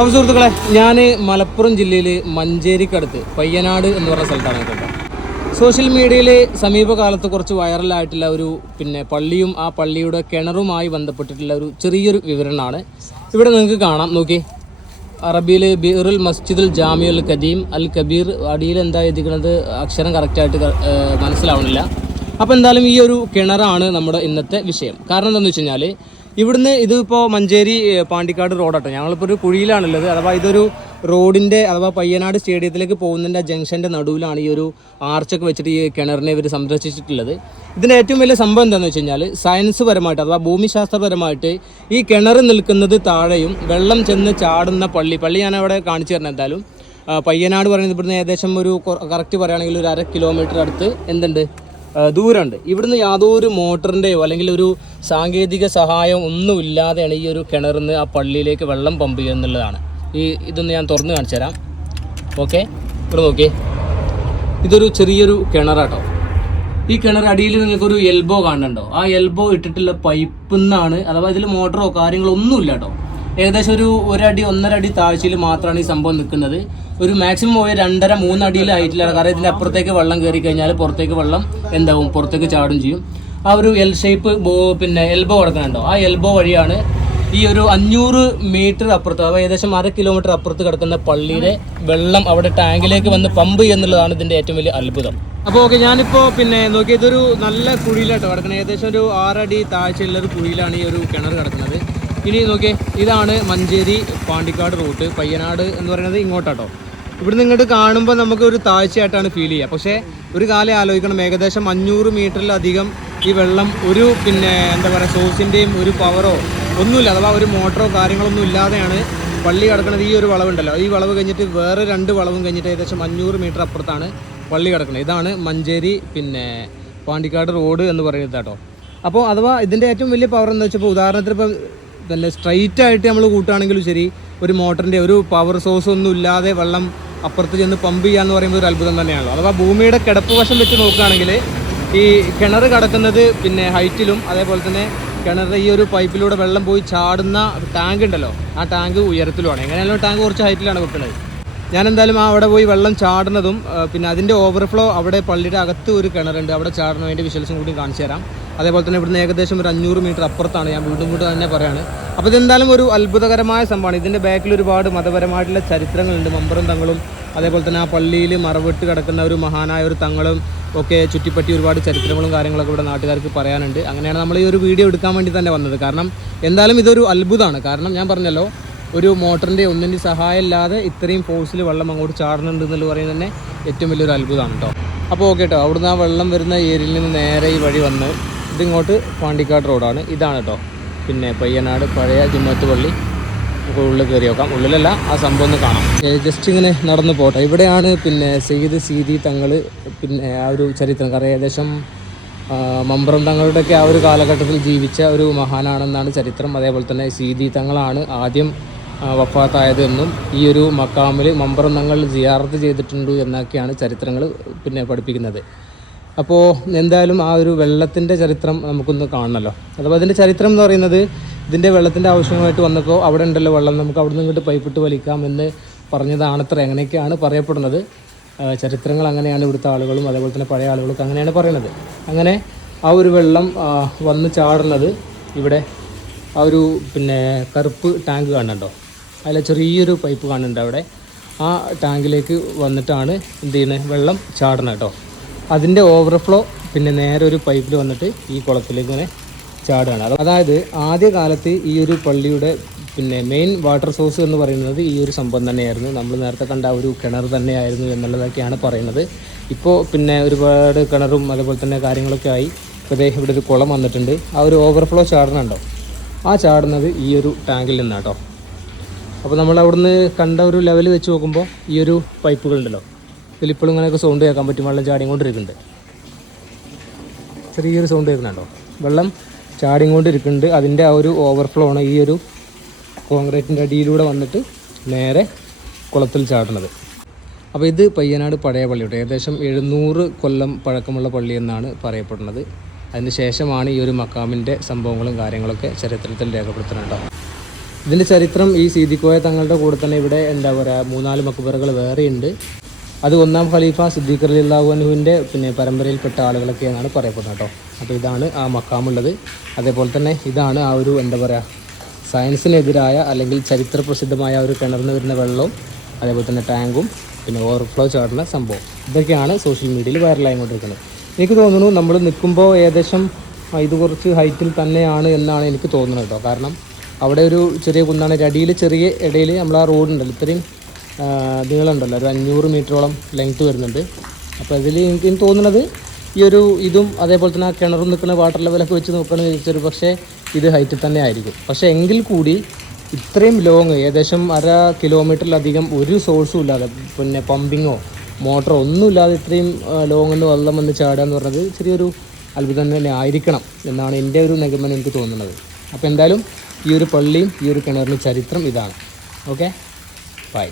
അപ്പോൾ സുഹൃത്തുക്കളെ, ഞാൻ മലപ്പുറം ജില്ലയിൽ മഞ്ചേരിക്കടുത്ത് പയ്യനാട് എന്ന് പറഞ്ഞ സ്ഥലത്താണ് കേട്ടോ. സോഷ്യൽ മീഡിയയിൽ സമീപകാലത്ത് കുറച്ച് വൈറലായിട്ടുള്ള ഒരു പള്ളിയും ആ പള്ളിയുടെ കിണറുമായി ബന്ധപ്പെട്ടിട്ടുള്ള ഒരു ചെറിയൊരു വിവരണമാണ് ഇവിടെ നിങ്ങൾക്ക് കാണാം. നോക്കി, അറബിയിൽ ബിറുൽ മസ്ജിദുൽ ജാമിഉൽ ഖദീം അൽ കബീർ, അടിയിൽ എന്താ എഴുതിക്കുന്നത് അക്ഷരം കറക്റ്റായിട്ട് മനസ്സിലാവണില്ല. അപ്പോൾ എന്തായാലും ഈ ഒരു കിണറാണ് നമ്മുടെ ഇന്നത്തെ വിഷയം. കാരണം എന്താണെന്ന് വെച്ച് കഴിഞ്ഞാൽ, ഇവിടുന്ന് ഇതിപ്പോൾ മഞ്ചേരി പാണ്ടിക്കാട് റോഡാട്ടോ, ഞങ്ങളിപ്പോൾ ഒരു കുഴിയിലാണുള്ളത്. അഥവാ ഇതൊരു റോഡിൻ്റെ അഥവാ പയ്യനാട് സ്റ്റേഡിയത്തിലേക്ക് പോകുന്നതിൻ്റെ ജംഗ്ഷൻ്റെ നടുവിലാണ് ഈ ഒരു ആർച്ചൊക്കെ വെച്ചിട്ട് ഈ കിണറിനെ ഇവർ സംരക്ഷിച്ചിട്ടുള്ളത്. ഇതിൻ്റെ ഏറ്റവും വലിയ സംഭവം എന്താണെന്ന് വെച്ച് കഴിഞ്ഞാൽ, സയൻസ് പരമായിട്ട് അഥവാ ഭൂമിശാസ്ത്രപരമായിട്ട് ഈ കിണർ നിൽക്കുന്നത് താഴെയും വെള്ളം ചെന്ന് ചാടുന്ന പള്ളി ഞാൻ അവിടെ കാണിച്ചു തരണം. എന്തായാലും പയ്യനാട് പറയുന്നത് ഇവിടുന്ന് ഏകദേശം ഒരു കറക്റ്റ് പറയുകയാണെങ്കിൽ ഒരു 1/2 കിലോമീറ്റർ അടുത്ത് എന്തുണ്ട് ദൂരമുണ്ട്. ഇവിടുന്ന് യാതൊരു മോട്ടറിൻ്റെയോ അല്ലെങ്കിൽ ഒരു സാങ്കേതിക സഹായം ഒന്നുമില്ലാതെയാണ് ഈ ഒരു കിണറിൽ നിന്ന് ആ പള്ളിയിലേക്ക് വെള്ളം പമ്പ് ചെയ്യുക എന്നുള്ളതാണ്. ഇതൊന്ന് ഞാൻ തുറന്ന് കാണിച്ചു തരാം. ഓക്കെ, ഇവിടെ നോക്കി, ഇതൊരു ചെറിയൊരു കിണറാട്ടോ. ഈ കിണർ അടിയിൽ നിങ്ങൾക്കൊരു എൽബോ കാണുന്നുണ്ടോ? ആ എൽബോ ഇട്ടിട്ടുള്ള പൈപ്പിൽ നിന്നാണ്, അഥവാ ഇതിൽ മോട്ടറോ കാര്യങ്ങളോ ഒന്നുമില്ല കേട്ടോ. ഏകദേശം ഒരു 1 അടി 1.5 അടി താഴ്ചയിൽ മാത്രമാണ് ഈ സംഭവം നിൽക്കുന്നത്. ഒരു മാക്സിമം പോയ 2.5-3 അടിയിലായിട്ടില്ല. കാരണം ഇതിൻ്റെ അപ്പുറത്തേക്ക് വെള്ളം കയറി കഴിഞ്ഞാൽ പുറത്തേക്ക് വെള്ളം എന്താവും, പുറത്തേക്ക് ചാടും ചെയ്യും. ആ ഒരു എൽ ഷേപ്പ് എൽബോ കിടക്കുന്നുണ്ടോ, ആ എൽബോ വഴിയാണ് ഈ ഒരു 500 മീറ്റർ അപ്പുറത്ത്, അതായത് ഏകദേശം 1/2 കിലോമീറ്റർ അപ്പുറത്ത് കിടക്കുന്ന പള്ളിയിലെ വെള്ളം അവിടെ ടാങ്കിലേക്ക് വന്ന് പമ്പ് ചെയ്യുന്നുള്ളതാണ് ഇതിൻ്റെ ഏറ്റവും വലിയ അത്ഭുതം. അപ്പോൾ ഓക്കെ, ഞാനിപ്പോൾ നോക്കി, ഇതൊരു നല്ല കുഴിയിലാട്ടോ കിടക്കുന്നത്. ഏകദേശം ഒരു 6 അടി താഴ്ചയുള്ളൊരു കുഴിയിലാണ് ഈ ഒരു കിണർ കിടക്കുന്നത്. ഇനി നോക്കിയേ, ഇതാണ് മഞ്ചേരി പാണ്ടിക്കാട് റൂട്ട്. പയ്യനാട് എന്ന് പറയുന്നത് ഇങ്ങോട്ടാട്ടോ. ഇവിടുന്ന് ഇങ്ങോട്ട് കാണുമ്പോൾ നമുക്ക് ഒരു താഴ്ചയായിട്ടാണ് ഫീൽ ചെയ്യുക. പക്ഷേ ഒരു കാലം ആലോചിക്കണം, ഏകദേശം 500 മീറ്ററിലധികം ഈ വെള്ളം ഒരു എന്താ പറയുക, സോഴ്സിൻ്റെയും ഒരു പവറോ ഒന്നുമില്ല, അഥവാ ഒരു മോട്ടറോ കാര്യങ്ങളൊന്നും ഇല്ലാതെയാണ് പള്ളി കിടക്കുന്നത്. ഈ ഒരു വളവുണ്ടല്ലോ, ഈ വളവ് കഴിഞ്ഞിട്ട് വേറെ 2 വളവും കഴിഞ്ഞിട്ട് ഏകദേശം 500 മീറ്റർ അപ്പുറത്താണ് പള്ളി കിടക്കുന്നത്. ഇതാണ് മഞ്ചേരി പാണ്ടിക്കാട് റോഡ് എന്ന് പറയുന്നത് കേട്ടോ. അപ്പോൾ അഥവാ ഇതിൻ്റെ ഏറ്റവും വലിയ പവർ എന്താ വെച്ചപ്പോൾ, ഉദാഹരണത്തിന് ഇപ്പോൾ സ്ട്രൈറ്റ് ആയിട്ട് നമ്മൾ കൂട്ടുകയാണെങ്കിലും ശരി, ഒരു മോട്ടറിൻ്റെ ഒരു പവർ സോഴ്സ് ഒന്നും ഇല്ലാതെ വെള്ളം അപ്പുറത്ത് ചെന്ന് പമ്പ് ചെയ്യുക എന്ന് പറയുമ്പോൾ ഒരു അത്ഭുതം തന്നെയാണല്ലോ. അഥവാ ഭൂമിയുടെ കിടപ്പ് വശം വെച്ച് നോക്കുകയാണെങ്കിൽ ഈ കിണർ കിടക്കുന്നത് ഹൈറ്റിലും, അതേപോലെ തന്നെ കിണറിൻ്റെ ഈ ഒരു പൈപ്പിലൂടെ വെള്ളം പോയി ചാടുന്ന ടാങ്ക് ഉണ്ടല്ലോ, ആ ടാങ്ക് ഉയരത്തിലുമാണ്. എങ്ങനെയാലും ടാങ്ക് കുറച്ച് ഹൈറ്റിലാണ് വെക്കുന്നത്. ഞാൻ എന്തായാലും അവിടെ പോയി വെള്ളം ചാടുന്നതും അതിൻ്റെ ഓവർഫ്ലോ അവിടെ പള്ളിയുടെ അകത്ത് ഒരു കിണറുണ്ട്, അവിടെ ചാടുന്നതിൻ്റെ വിഷ്വൽസും കൂടി കാണിച്ചു തരാം. അതേപോലെ തന്നെ ഇവിടുന്ന് ഏകദേശം ഒരു 500 മീറ്റർ അപ്പുറത്താണ്, ഞാൻ വീണ്ടും തന്നെ പറയാണ്. അപ്പോൾ ഇതെന്തായാലും ഒരു അത്ഭുതകരമായ സംഭവമാണ്. ഇതിൻ്റെ ബാക്കിൽ ഒരുപാട് മതപരമായിട്ടുള്ള ചരിത്രങ്ങളുണ്ട്. മമ്പറും തങ്ങളും, അതേപോലെ തന്നെ ആ പള്ളിയിൽ മറവിട്ട് കിടക്കുന്ന ഒരു മഹാനായ ഒരു തങ്ങളും ഒക്കെ ചുറ്റിപ്പറ്റി ഒരുപാട് ചരിത്രങ്ങളും കാര്യങ്ങളൊക്കെ ഇവിടെ നാട്ടുകാർക്ക് പറയാനുണ്ട്. അങ്ങനെയാണ് നമ്മൾ ഈ ഒരു വീഡിയോ എടുക്കാൻ വേണ്ടി തന്നെ വന്നത്. കാരണം എന്തായാലും ഇതൊരു അത്ഭുതമാണ്. കാരണം ഞാൻ പറഞ്ഞല്ലോ, ഒരു മോട്ടറിൻ്റെ ഒന്നിൻ്റെ സഹായം ഇല്ലാതെ ഇത്രയും ഫോഴ്സിൽ വെള്ളം അങ്ങോട്ട് ചാടുന്നുണ്ട് എന്നുള്ള പറയുന്നത് തന്നെ ഏറ്റവും വലിയൊരു അത്ഭുതമാണ് കേട്ടോ. അപ്പോൾ ഓക്കെ കേട്ടോ, അവിടുന്ന് ആ വെള്ളം വരുന്ന ഏരിയയിൽ നിന്ന് നേരെ ഈ വഴി വന്ന് ഇതിങ്ങോട്ട് പാണ്ടിക്കാട് റോഡാണ്. ഇതാണ് കേട്ടോ പയ്യനാട് പഴയ ജുമ്മത്ത് പള്ളി. നമുക്ക് ഉള്ളിൽ കയറി നോക്കാം. ഉള്ളിലല്ല, ആ സംഭവം ഒന്ന് കാണാം. ജസ്റ്റ് ഇങ്ങനെ നടന്നു പോട്ടെ. ഇവിടെയാണ് സയ്യിദ് സീതി തങ്ങൾ ആ ഒരു ചരിത്രം. കാരണം ഏകദേശം മമ്പറം തങ്ങളുടെയൊക്കെ ആ ഒരു കാലഘട്ടത്തിൽ ജീവിച്ച ഒരു മഹാനാണെന്നാണ് ചരിത്രം. അതേപോലെ തന്നെ സീതി തങ്ങളാണ് ആദ്യം വഫാത്തായത് എന്നും ഈ ഒരു മക്കാമിൽ മമ്പറം തങ്ങൾ സിയാറത്ത് ചെയ്തിട്ടുണ്ട് എന്നൊക്കെയാണ് ചരിത്രങ്ങൾ പഠിപ്പിക്കുന്നത്. അപ്പോൾ എന്തായാലും ആ ഒരു വെള്ളത്തിൻ്റെ ചരിത്രം നമുക്കൊന്ന് കാണണമല്ലോ. അഥവാ അതിൻ്റെ ചരിത്രം എന്ന് പറയുന്നത്, ഇതിൻ്റെ വെള്ളത്തിൻ്റെ ആവശ്യമായിട്ട് വന്നപ്പോൾ അവിടെ ഉണ്ടല്ലോ വെള്ളം, നമുക്ക് അവിടെ നിന്ന് ഇങ്ങോട്ട് പൈപ്പിട്ട് വലിക്കാം എന്ന് പറഞ്ഞതാണത്ര. അങ്ങനെയൊക്കെയാണ് പറയപ്പെടുന്നത്. ചരിത്രങ്ങൾ അങ്ങനെയാണ് ഇവിടുത്തെ ആളുകളും അതേപോലെ തന്നെ പഴയ ആളുകളൊക്കെ അങ്ങനെയാണ് പറയുന്നത്. അങ്ങനെ ആ ഒരു വെള്ളം വന്ന് ചാടുന്നത് ഇവിടെ ആ ഒരു കറുപ്പ് ടാങ്ക് കാണുന്നുണ്ടോ, അതിൽ ചെറിയൊരു പൈപ്പ് കാണുന്നുണ്ട് അവിടെ. ആ ടാങ്കിലേക്ക് വന്നിട്ടാണ് എന്ത് ചെയ്യുന്നത്, വെള്ളം ചാടണം കേട്ടോ. അതിൻ്റെ ഓവർഫ്ലോ നേരെ ഒരു പൈപ്പിൽ വന്നിട്ട് ഈ കുളത്തിലേക്ക് ഇങ്ങനെ ചാടുകയാണ്. അതായത് ആദ്യകാലത്ത് ഈ ഒരു പള്ളിയുടെ മെയിൻ വാട്ടർ സോഴ്സ് എന്ന് പറയുന്നത് ഈ ഒരു സംഭവം തന്നെയായിരുന്നു. നമ്മൾ നേരത്തെ കണ്ട ഒരു കിണർ തന്നെയായിരുന്നു എന്നുള്ളതൊക്കെയാണ് പറയുന്നത്. ഇപ്പോൾ ഒരുപാട് കിണറും അതേപോലെ തന്നെ കാര്യങ്ങളൊക്കെ ആയി. ഇപ്പോൾ ഇവിടെ ഒരു കുളം വന്നിട്ടുണ്ട്. ആ ഒരു ഓവർഫ്ലോ ചാടണുണ്ടോ, ആ ചാടുന്നത് ഈ ഒരു ടാങ്കിൽ നിന്നാണ് കേട്ടോ. അപ്പോൾ നമ്മൾ അവിടുന്ന് കണ്ട ഒരു ലെവൽ വെച്ച് നോക്കുമ്പോൾ ഈ ഒരു പൈപ്പുകളുണ്ടല്ലോ, ഇതിലിപ്പോഴും ഇങ്ങനെയൊക്കെ സൗണ്ട് കേൾക്കാൻ പറ്റും. വെള്ളം ചാടിക്കൊണ്ടിരിക്കുന്നുണ്ട്, ചെറിയൊരു സൗണ്ട് കേൾക്കുന്നുണ്ടോ, വെള്ളം ചാടിക്കൊണ്ടിരിക്കുന്നുണ്ട്. അതിൻ്റെ ആ ഒരു ഓവർഫ്ലോ ആണ് ഈ ഒരു കോൺക്രീറ്റിൻ്റെ അടിയിലൂടെ വന്നിട്ട് നേരെ കുളത്തിൽ ചാടുന്നത്. അപ്പോൾ ഇത് പയ്യനാട് പഴയ പള്ളിയോട്ട് ഏകദേശം 700 കൊല്ലം പഴക്കമുള്ള പള്ളി എന്നാണ് പറയപ്പെടുന്നത്. അതിന് ശേഷമാണ് ഈ ഒരു മക്കാമിൻ്റെ സംഭവങ്ങളും കാര്യങ്ങളൊക്കെ ചരിത്രത്തിൽ രേഖപ്പെടുത്തുന്നുണ്ടാവും. ഇതിൻ്റെ ചരിത്രം ഈ സീദിക്കോയ തങ്ങളുടെ കൂടെ തന്നെ ഇവിടെ എന്താ പറയുക 3-4 മക്ബറകൾ വേറെയുണ്ട്. അത് 1-ാം ഖലീഫ സിദ്ദീഖ് റളിയല്ലാഹു അൻഹുവിൻ്റെ പിന്നെ പരമ്പരയിൽപ്പെട്ട ആളുകളൊക്കെയാണ് പറയപ്പെടുന്നത് കേട്ടോ. അപ്പോൾ ഇതാണ് ആ മക്കാമുള്ളത്. അതേപോലെ തന്നെ ഇതാണ് ആ ഒരു എന്താ പറയുക സയൻസിനെതിരായ അല്ലെങ്കിൽ ചരിത്ര പ്രസിദ്ധമായ ഒരു കിണറിന് വരുന്ന വെള്ളവും അതേപോലെ തന്നെ ടാങ്കും പിന്നെ ഓവർഫ്ലോ ചാടുന്ന സംഭവം. ഇതൊക്കെയാണ് സോഷ്യൽ മീഡിയയിൽ വൈറലായിക്കൊണ്ടിരിക്കുന്നത്. എനിക്ക് തോന്നുന്നു നമ്മൾ നിൽക്കുമ്പോൾ ഏകദേശം ഇത് കുറച്ച് ഹൈറ്റിൽ തന്നെയാണ് എന്നാണ് എനിക്ക് തോന്നുന്നത് കേട്ടോ. കാരണം അവിടെ ഒരു ചെറിയ കുന്നാണ്, അടിയിൽ ചെറിയ ഇടയിൽ നമ്മൾ ആ റോഡുണ്ടല്ലോ, ഇത്രയും നീളമുണ്ടല്ലോ, ഒരു 500 മീറ്ററോളം ലെങ്ത്ത് വരുന്നുണ്ട്. അപ്പോൾ ഇതിൽ എനിക്ക് തോന്നുന്നത് ഈ ഒരു ഇതും അതേപോലെ തന്നെ ആ കിണറും നിൽക്കുന്ന വാട്ടർ ലെവലൊക്കെ വെച്ച് നോക്കുകയാണെന്ന് ചോദിച്ചൊരു പക്ഷേ ഇത് ഹൈറ്റിൽ തന്നെ ആയിരിക്കും. പക്ഷേ എങ്കിൽ കൂടി ഇത്രയും ലോങ് ഏകദേശം 1/2 കിലോമീറ്ററിലധികം ഒരു സോഴ്സും ഇല്ലാതെ പിന്നെ പമ്പിങ്ങോ മോട്ടറോ ഒന്നുമില്ലാതെ ഇത്രയും ലോങ് നിന്ന് വെള്ളം വന്ന് ചാടുക എന്ന് പറഞ്ഞത് ചെറിയൊരു അത്ഭുതം തന്നെ ആയിരിക്കണം എന്നാണ് എൻ്റെ ഒരു നിഗമനം എനിക്ക് തോന്നുന്നത്. അപ്പോൾ എന്തായാലും ഈ ഒരു പള്ളിയും ഈ ഒരു കിണറിൻ്റെ ചരിത്രം ഇതാണ്. Okay, by.